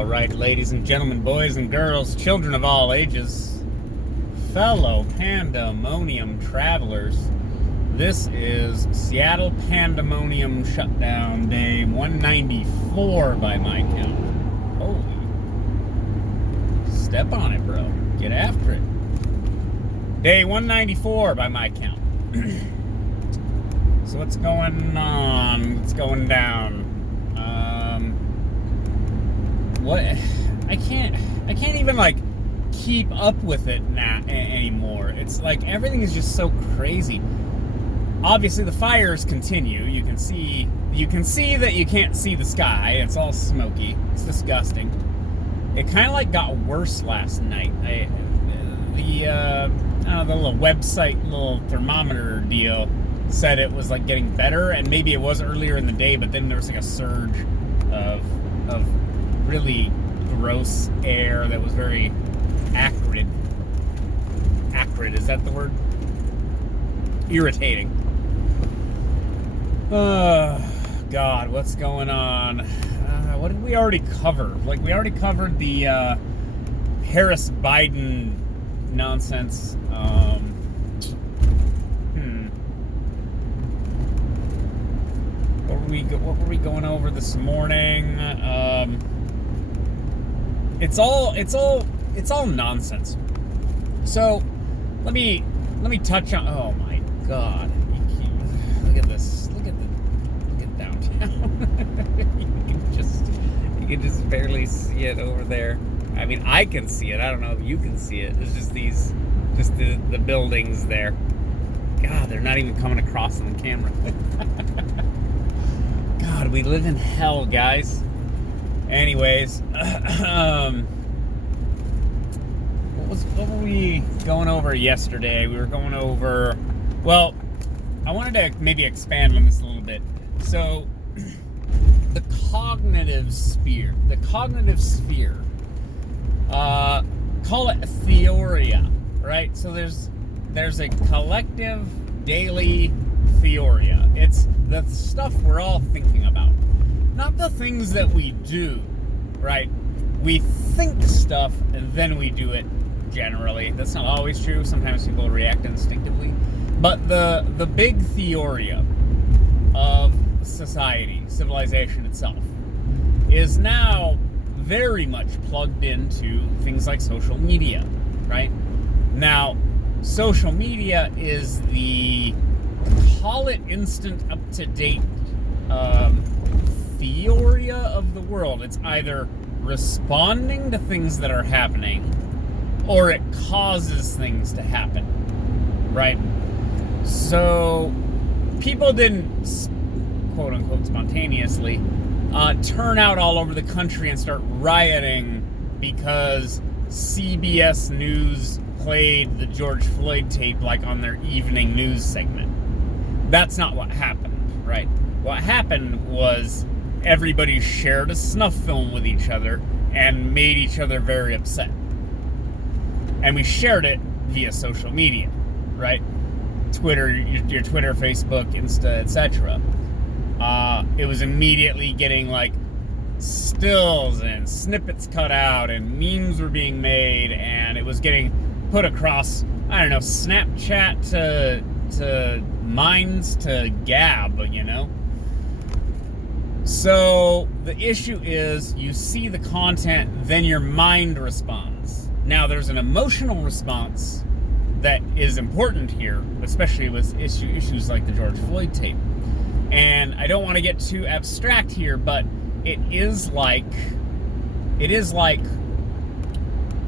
All right, ladies and gentlemen, boys and girls, children of all ages, fellow Pandemonium travelers, this is Seattle Pandemonium Shutdown Day 194 by my count. Holy. Step on it, bro. Get after it. Day 194 by my count. So what's going on? What's going down? What? I can't even like keep up with it now anymore. It's like everything is just so crazy. Obviously the fires continue. You can see that you can't see the sky. It's all smoky. It's disgusting. It kind of like got worse last night. The little website, little thermometer deal said it was like getting better, and maybe it was earlier in the day, but then there was like a surge of really gross air that was very acrid. Acrid, is that the word? Irritating. God, what's going on? What did we already cover? Like, we already covered the Harris-Biden nonsense. What were we going over this morning? It's all nonsense. So let me touch on. Oh my God! Look at this. Look at downtown. you can just barely see it over there. I mean, I can see it. I don't know if you can see it. It's just the buildings there. God, they're not even coming across on the camera. God, we live in hell, guys. Anyways, what were we going over yesterday? We were going over, well, I wanted to maybe expand on this a little bit. So, the cognitive sphere, call it Theoria, right? So there's a collective daily Theoria. It's the stuff we're all thinking about. Not the things that we do, right? We think stuff and then we do it generally. That's not always true. Sometimes people react instinctively. But the big Theoria of society, civilization itself, is now very much plugged into things like social media, right? Now, social media is the, call it instant up-to-date Theoria of the world. It's either responding to things that are happening or it causes things to happen, right? So people didn't, quote unquote, spontaneously turn out all over the country and start rioting because CBS News played the George Floyd tape like on their evening news segment. That's not what happened, right? What happened was everybody shared a snuff film with each other and made each other very upset. And we shared it via social media, right? Twitter, your Twitter, Facebook, Insta, etc. It was immediately getting like stills and snippets cut out and memes were being made, and it was getting put across, I don't know, Snapchat to Minds to Gab, you know? So the issue is you see the content, then your mind responds. Now there's an emotional response that is important here, especially with issues like the George Floyd tape. And I don't want to get too abstract here, but it is like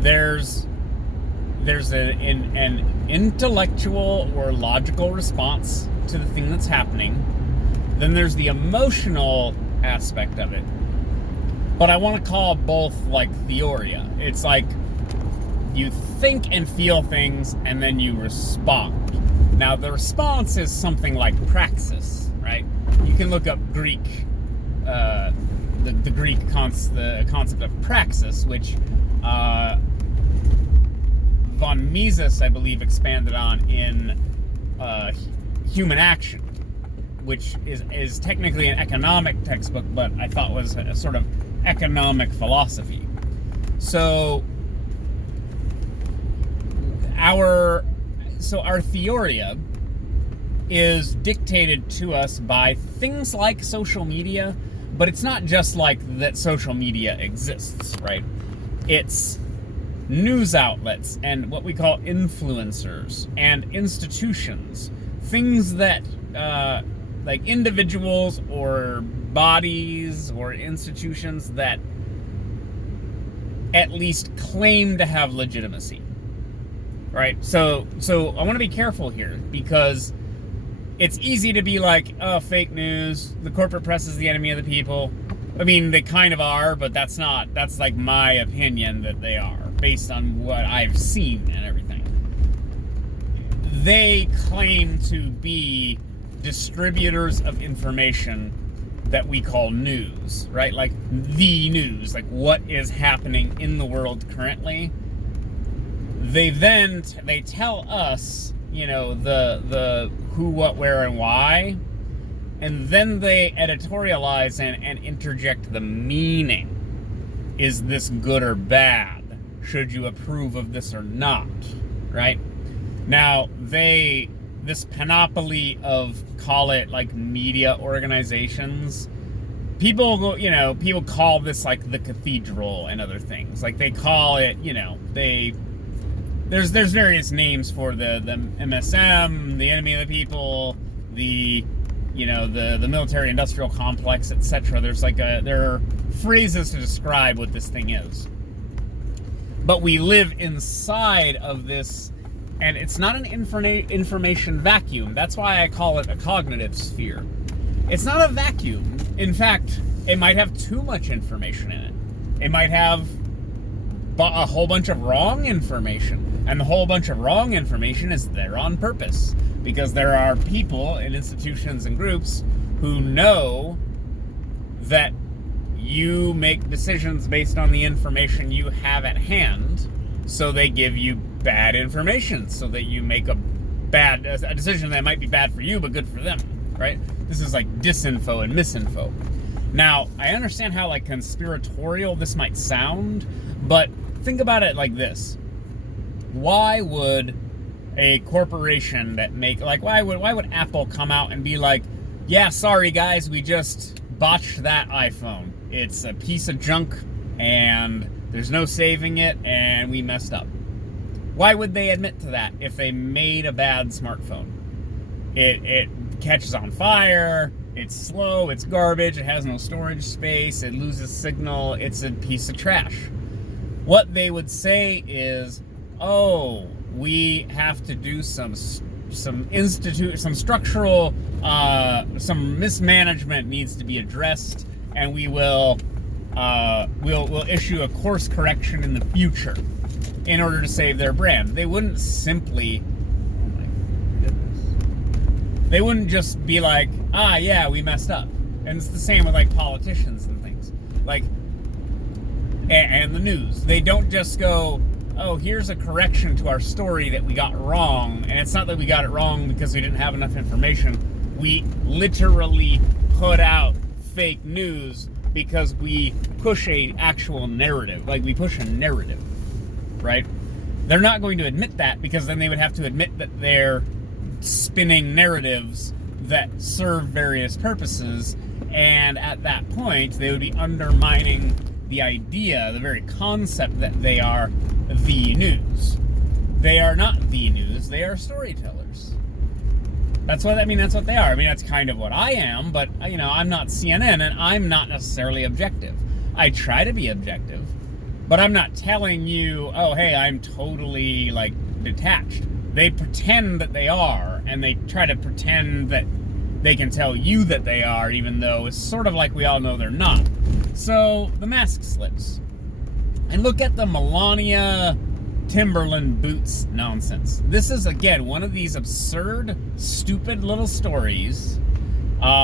there's an intellectual or logical response to the thing that's happening. Then there's the emotional aspect of it. But I want to call both like Theoria. It's like you think and feel things and then you respond. Now the response is something like praxis, right? You can look up Greek, the Greek concept of praxis, which von Mises, I believe, expanded on in Human Action, which is technically an economic textbook, but I thought was a sort of economic philosophy. So our Theoria is dictated to us by things like social media, but it's not just like that social media exists, right? It's news outlets and what we call influencers and institutions, things that like individuals or bodies or institutions that at least claim to have legitimacy, right? So I want to be careful here, because it's easy to be like, oh, fake news, the corporate press is the enemy of the people. I mean, they kind of are, but that's like my opinion that they are, based on what I've seen and everything. They claim to be distributors of information that we call news, right? Like the news, like what is happening in the world currently. They tell us, you know, the who, what, where, and why, and then they editorialize and interject the meaning. Is this good or bad? Should you approve of this or not? Right? Now, this panoply of, call it like media organizations, people call this like the cathedral and other things. Like they call it, you know, there's various names for the MSM, the enemy of the people, the military industrial complex, etc. There are phrases to describe what this thing is. But we live inside of this, and it's not an information vacuum. That's why I call it a cognitive sphere. It's not a vacuum. In fact, it might have too much information in it. It might have a whole bunch of wrong information. And the whole bunch of wrong information is there on purpose. Because there are people and institutions and groups who know that you make decisions based on the information you have at hand, so they give you bad information, so that you make a decision that might be bad for you but good for them, right? This is like disinfo and misinfo. Now, I understand how like conspiratorial this might sound, but think about it like this. Why would a corporation that why would Apple come out and be like, yeah, sorry guys, we just botched that iPhone. It's a piece of junk and there's no saving it and we messed up. Why would they admit to that if they made a bad smartphone? It catches on fire, it's slow, it's garbage, it has no storage space, it loses signal, it's a piece of trash. What they would say is, oh, we have to do some structural, some mismanagement needs to be addressed, and we'll issue a course correction in the future in order to save their brand. They wouldn't simply, oh my goodness, they wouldn't just be like, yeah, we messed up. And it's the same with like politicians and things, like, and the news. They don't just go, oh, here's a correction to our story that we got wrong. And it's not that we got it wrong because we didn't have enough information. We literally put out fake news because we push a actual narrative. Like, we push a narrative, right? They're not going to admit that, because then they would have to admit that they're spinning narratives that serve various purposes. And at that point, they would be undermining the idea, the very concept that they are the news. They are not the news, they are storytellers. That's what they are. I mean, that's kind of what I am, but, you know, I'm not CNN and I'm not necessarily objective. I try to be objective, but I'm not telling you, oh, hey, I'm totally, like, detached. They pretend that they are, and they try to pretend that they can tell you that they are, even though it's sort of like we all know they're not. So the mask slips. And look at the Melania Timberland boots nonsense. This is, again, one of these absurd, stupid little stories,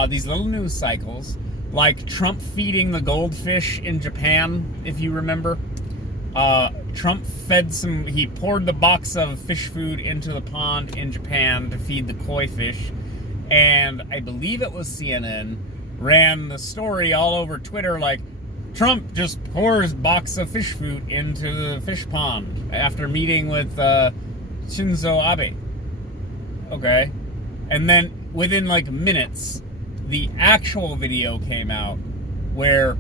these little news cycles, like Trump feeding the goldfish in Japan, if you remember. Trump he poured the box of fish food into the pond in Japan to feed the koi fish, and I believe it was CNN ran the story all over Twitter like, Trump just pours box of fish food into the fish pond after meeting with Shinzo Abe. Okay. And then within like minutes, the actual video came out where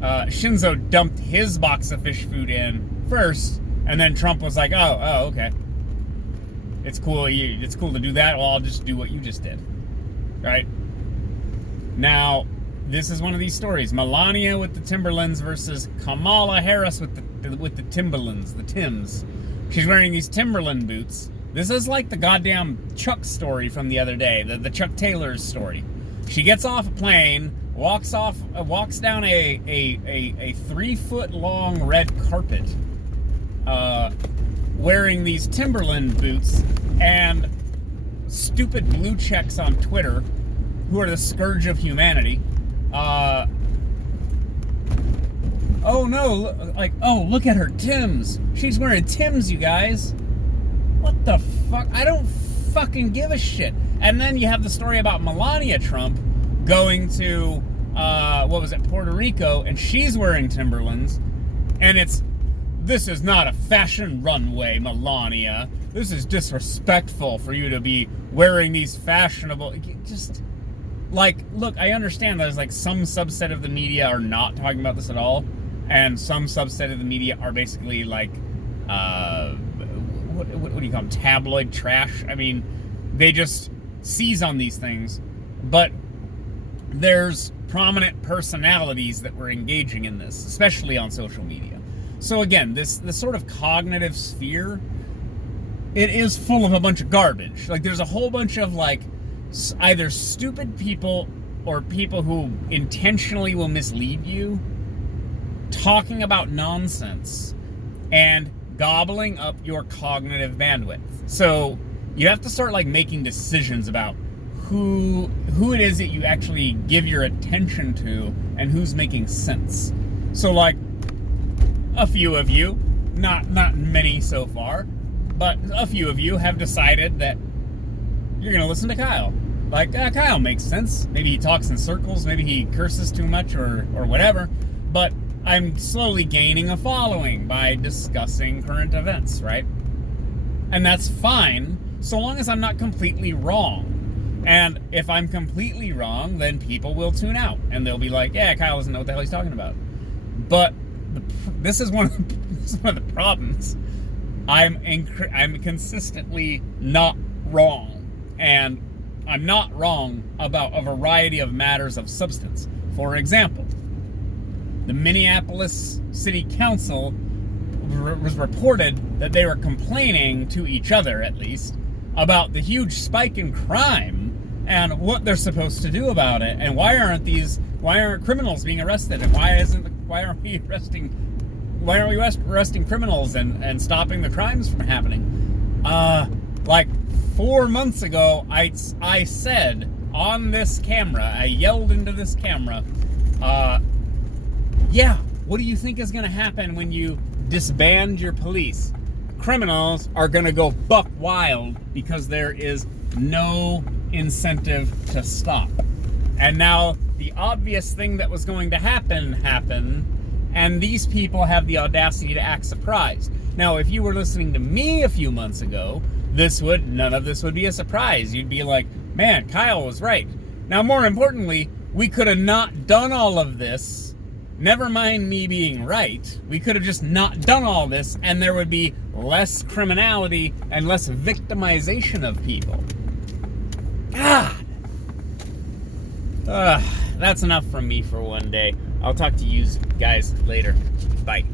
Shinzo dumped his box of fish food in first, and then Trump was like, oh, okay. It's cool. It's cool to do that. Well, I'll just do what you just did. Right? Now, this is one of these stories. Melania with the Timberlands versus Kamala Harris with the Timberlands, the Timbs. She's wearing these Timberland boots. This is like the goddamn Chuck story from the other day, the Chuck Taylor's story. She gets off a plane, walks down a 3-foot long red carpet, wearing these Timberland boots, and stupid blue checks on Twitter, who are the scourge of humanity. Oh no, look at her Timbs. She's wearing Timbs, you guys. What the fuck? I don't fucking give a shit. And then you have the story about Melania Trump going to, Puerto Rico, and she's wearing Timberlands, and this is not a fashion runway, Melania. This is disrespectful for you to be wearing these fashionable, just, like, look, I understand there's, like, some subset of the media are not talking about this at all, and some subset of the media are basically, like, what do you call them, tabloid trash? I mean, they just seize on these things, but there's prominent personalities that were engaging in this, especially on social media. So again, this sort of cognitive sphere, it is full of a bunch of garbage. Like, there's a whole bunch of, like, either stupid people or people who intentionally will mislead you, talking about nonsense and gobbling up your cognitive bandwidth. So you have to start, like, making decisions about who it is that you actually give your attention to and who's making sense. So, like, a few of you, not many so far, but a few of you have decided that you're going to listen to Kyle. Like, Kyle makes sense. Maybe he talks in circles, maybe he curses too much or whatever, but I'm slowly gaining a following by discussing current events, right? And that's fine, so long as I'm not completely wrong. And if I'm completely wrong, then people will tune out, and they'll be like, yeah, Kyle doesn't know what the hell he's talking about. But this is one of the problems. I'm consistently not wrong, and I'm not wrong about a variety of matters of substance. For example, the Minneapolis City Council was reported that they were complaining to each other, at least, about the huge spike in crime and what they're supposed to do about it, and why aren't criminals being arrested, and why aren't we arresting criminals and stopping the crimes from happening? Like 4 months ago, I said on this camera, I yelled into this camera, yeah, what do you think is going to happen when you disband your police? Criminals are going to go buck wild because there is no incentive to stop. And now the obvious thing that was going to happen happened, and these people have the audacity to act surprised. Now, if you were listening to me a few months ago, none of this would be a surprise. You'd be like, man, Kyle was right. Now, more importantly, we could have not done all of this. Never mind me being right. We could have just not done all this, and there would be less criminality and less victimization of people. God. That's enough from me for one day. I'll talk to you guys later. Bye.